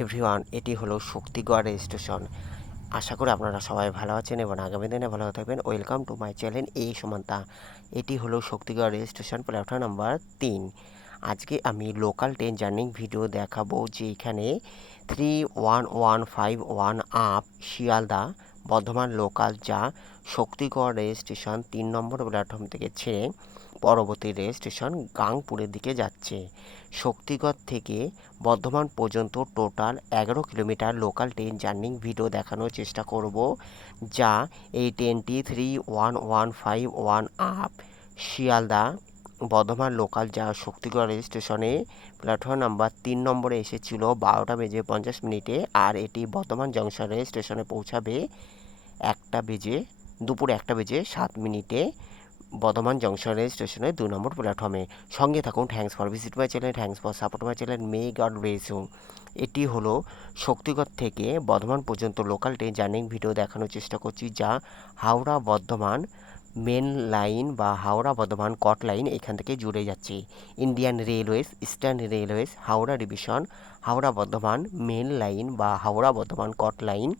Everyone, এটি হলো Shaktigarh rail station. আশা করি আপনারা সবাই ভালো আছেন এবং আগামী দিনে ভালো থাকবেন। ওয়েলকাম টু মাই চ্যানেল এ সমান্তা। এটি হলো Shaktigarh rail station, platform number 3। আজকে আমি লোকাল ট্রেন জার্নি ভিডিও দেখাবো, যে এখানে 31151 আপ শিয়ালদা বর্ধমান লোকাল, যা শক্তিগড় রেল স্টেশন 3 নম্বর প্ল্যাটফর্ম থেকে ছেড়ে পরবর্তী রেল স্টেশন গাংপুরের দিকে যাচ্ছে। শক্তিগড় থেকে বর্ধমান পর্যন্ত টোটাল 11 কিলোমিটার লোকাল ট্রেন জার্নি ভিডিও দেখানোর চেষ্টা করব, যা এই ট্রেনটি 31151 আপ শিয়ালদা বর্ধমান লোকাল, যা শক্তিগড় রেল স্টেশনে প্ল্যাটফর্ম নাম্বার 3 নম্বরে এসেছিল 12:50 আর এটি বর্ধমান জংশন রেল স্টেশনে পৌঁছাবে দুপুর 1:07 বর্ধমান জংশন রেল স্টেশনের 2 নম্বর প্ল্যাটফর্মে। সঙ্গে থাকুন। Thanks for visit my channel, thanks for support my channel, may God bless you. এটি হলো শক্তিগড় থেকে বর্ধমান পর্যন্ত লোকাল ট্রেন জার্নি ভিডিও দেখানোর চেষ্টা করছি, যা হাওড়া বর্ধমান মেন লাইন বা হাওড়া বর্ধমান কট লাইন এখান থেকে জুড়ে যাচ্ছে। Indian railways, eastern railways, Howrah division, Howrah Bardhaman main line বা হাওড়া বর্ধমান কট লাইন,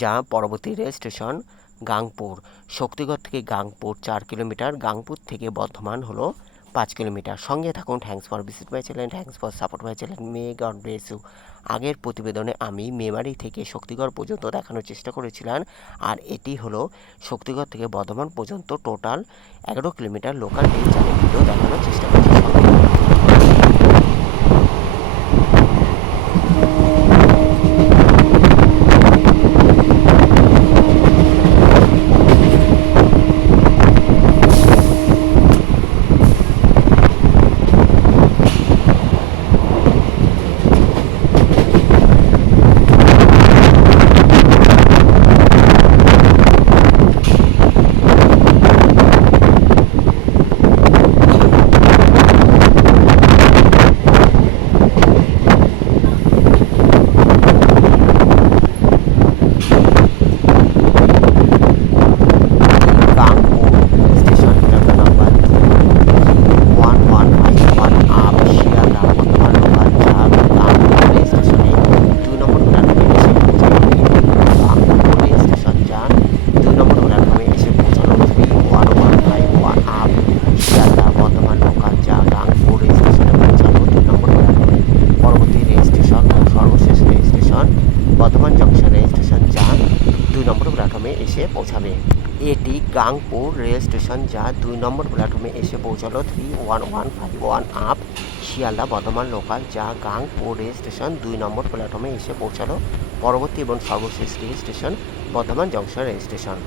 যা পরবর্তী রেল স্টেশন গাংপুর। শক্তিগড় থেকে গাংপুর 4 কিলোমিটার, গাংপুর থেকে বর্ধমান হলো 5 কিলোমিটার। সঙ্গে থাকুন। Thanks for visit my channel, thanks for support my channel, may God bless you. আগের প্রতিবেদনে আমি মেমারি থেকে শক্তিগড় পর্যন্ত দেখানোর চেষ্টা করেছিলাম, আর এটি হলো শক্তিগড় থেকে বর্ধমান পর্যন্ত টোটাল 11 কিলোমিটার লোকাল ট্রেন জার্নি ভিডিও দেখানোর চেষ্টা করছি। বর্ধমান জংশন রেল স্টেশন, যা 2 নম্বর প্ল্যাটফর্মে এসে পৌঁছাবে। এটি গাংপুর রেল স্টেশন, যা 2 নম্বর প্ল্যাটফর্মে এসে পৌঁছালো। 31151 আপ শিয়ালদা বর্ধমান লোকাল, যা গাংপুর রেল স্টেশন 2 নম্বর প্ল্যাটফর্মে এসে পৌঁছালো। পরবর্তী এবং সর্বশেষ rail station Bardhaman junction rail station.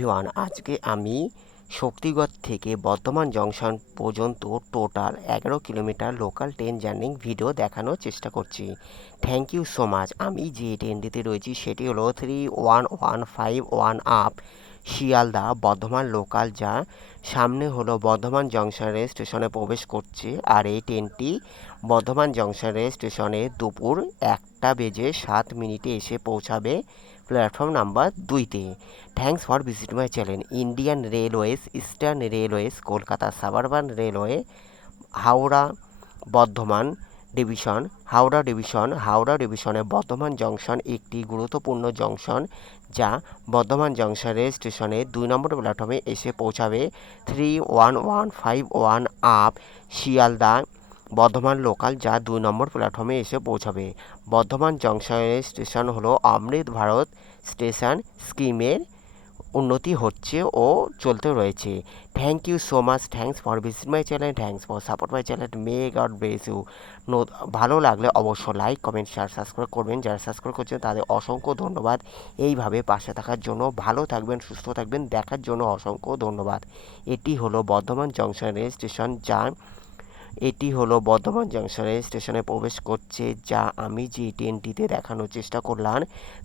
Everyone, আজকে আমি শক্তিগড় থেকে বর্ধমান জংশন পর্যন্ত টোটাল 11 কিলোমিটার লোকাল ট্রেন জার্নি ভিডিও দেখানোর চেষ্টা করছি। Thank you so much. আমি যে ট্রেনটিতে রয়েছি সেটি হলো 31151 আপ শিয়ালদা বর্ধমান লোকাল, যা সামনে হলো বর্ধমান জংশন রেল স্টেশনে প্রবেশ করছে। আর এই ট্রেনটি বর্ধমান জংশন রেল স্টেশনে দুপুর 1:07 এসে পৌঁছাবে প্ল্যাটফর্ম নাম্বার 2-তে। Thanks for visit my channel. Indian railways, eastern railways, Kolkata suburban railway, Howrah Bardhaman division, Howrah ডিভিশনে বর্ধমান জংশন একটি গুরুত্বপূর্ণ জংশন, যা বর্ধমান জংশন রেল স্টেশনে 2 নম্বর প্ল্যাটফর্মে এসে পৌঁছাবে। 31151 আপ শিয়ালদা বর্ধমান লোকাল, যা 2 নম্বর প্ল্যাটফর্মে এসে পৌঁছাবে। বর্ধমান জংশন রেল স্টেশন হলো অমৃত ভারত স্টেশন স্কিমের উন্নতি হচ্ছে ও চলতে রয়েছে। Thank you so much. Thanks for visit my channel, thanks for support my channel. May God bless you. ভালো লাগলে অবশ্য লাইক, কমেন্ট, শেয়ার, সাবস্ক্রাইব করবেন। যারা সাবস্ক্রাইব করছেন তাদের অসংখ্য ধন্যবাদ এইভাবে পাশে থাকার জন্য। ভালো থাকবেন, সুস্থ থাকবেন, দেখার জন্য অসংখ্য ধন্যবাদ। এটি হলো Bardhaman junction rail station, Bardhaman junction rail স্টেশনে প্রবেশ করছে, যা আমি যে ট্রেনটিতে দেখানোর চেষ্টা করলাম।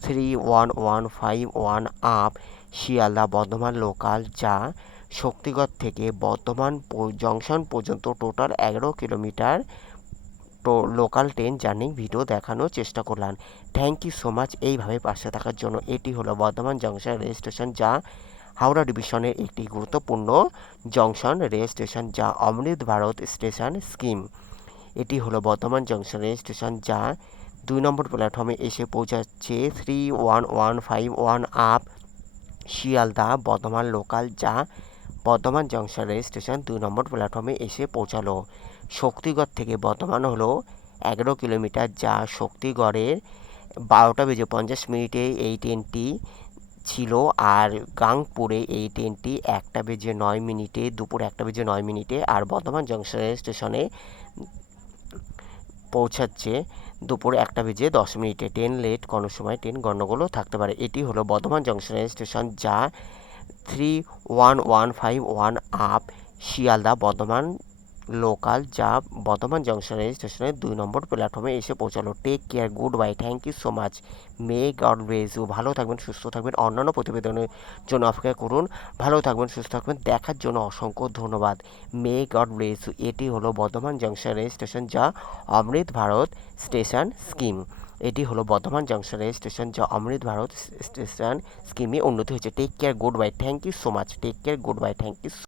31151 আপ শিয়ালদা বর্ধমান লোকাল, যা শক্তিগড় থেকে বর্ধমান জংশন পর্যন্ত টোটাল 11 কিলোমিটার লোকাল ট্রেন জার্নি ভিডিও দেখানোর চেষ্টা করলাম। থ্যাংক ইউ সো মাচ এইভাবে পাশে থাকার জন্য। এটি হলো বর্ধমান জংশন রেল স্টেশন, যা হাওড়া ডিভিশনের একটি গুরুত্বপূর্ণ জংশন রেল স্টেশন, যা অমৃত ভারত স্টেশন স্কিম। এটি হলো বর্ধমান জংশন রেল স্টেশন, যা 2 নম্বর প্ল্যাটফর্মে এসে পৌঁছাচ্ছে। 31151 আপ শিয়ালদা বর্ধমান লোকাল, যা বর্ধমান জংশন রেল স্টেশন 2 নম্বর প্ল্যাটফর্মে এসে পৌঁছালো। শক্তিগড় থেকে বর্ধমান হলো 11 কিলোমিটার, যা শক্তিগড়ের 12:50 এই ট্রেনটি ছিল। আর গাংপুরে এই ট্রেনটি 1:09, দুপুর 1:09, আর বর্ধমান জংশন রেল স্টেশনে পৌঁছাচ্ছে দুপুর 1:10। ট্রেন লেট, কোনো সময় ট্রেন গণ্ডগোলও থাকতে পারে। এটি হলো বর্ধমান জংশন রেল স্টেশন, যা 31151 আপ শিয়ালদা বর্ধমান লোকাল, যা বর্ধমান জংশন রেল স্টেশনের 2 নম্বর প্ল্যাটফর্মে এসে পৌঁছালো। Take care, good bye, thank you so much. May God bless you. ভালো থাকবেন, সুস্থ থাকবেন। অন্যান্য প্রতিবেদনের জন্য অপেক্ষা করুন। ভালো থাকবেন, সুস্থ থাকবেন, দেখার জন্য অসংখ্য ধন্যবাদ। May God bless you. এটি হলো বর্ধমান জংশন রেল স্টেশন, যা অমৃত ভারত স্টেশন স্কিম। এটি হলো বর্ধমান জংশন রেল স্টেশন, যা অমৃত ভারত স্টেশন স্কিমে উন্নতি হয়েছে। Take care, good bye, thank you so much. Take care, good bye, thank you.